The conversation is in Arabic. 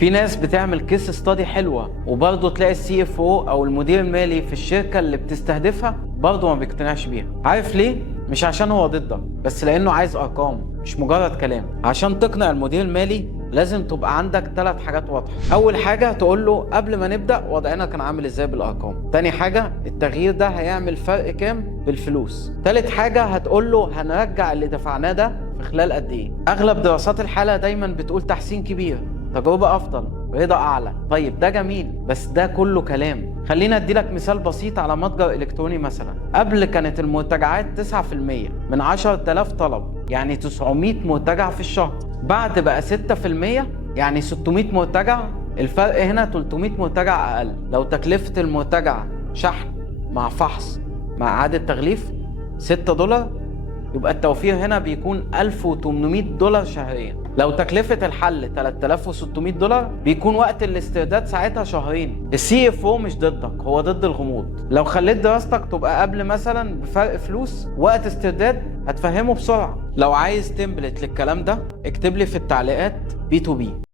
في ناس بتعمل كيس ستادي حلوه وبرضه تلاقي السي اف او او المدير المالي في الشركه اللي بتستهدفها برضه ما بيقتنعش بيها. عارف ليه؟ مش عشان هو ضدك، بس لانه عايز ارقام مش مجرد كلام. عشان تقنع المدير المالي لازم تبقى عندك 3 حاجات واضحه. اول حاجه تقول له قبل ما نبدا وضعنا كان عامل ازاي بالارقام. تاني حاجه التغيير ده هيعمل فرق كام بالفلوس. تالت حاجه هتقول له هنرجع اللي دفعناه ده في خلال قد ايه. اغلب دراسات الحاله دايما بتقول تحسين كبير، تجربه افضل، رضا اعلى. طيب ده جميل بس ده كله كلام. خلينا اديلك مثال بسيط على متجر الكتروني مثلا. قبل كانت المرتجعات 9% من 10000 طلب، يعني 900 مرتجع في الشهر. بعد بقى 6%، يعني 600 مرتجع. الفرق هنا 300 مرتجع اقل. لو تكلفة المرتجع شحن مع فحص مع اعادة تغليف $6، يبقى التوفير هنا بيكون $1800 شهريا. لو تكلفة الحل $3600 بيكون وقت الاسترداد ساعتها شهرين. السي اف او مش ضدك، هو ضد الغموض. لو خليت دراستك تبقى قبل مثلا بفرق فلوس وقت استرداد هتفهمه بسرعة. لو عايز تمبلت للكلام ده اكتب لي في التعليقات B2B.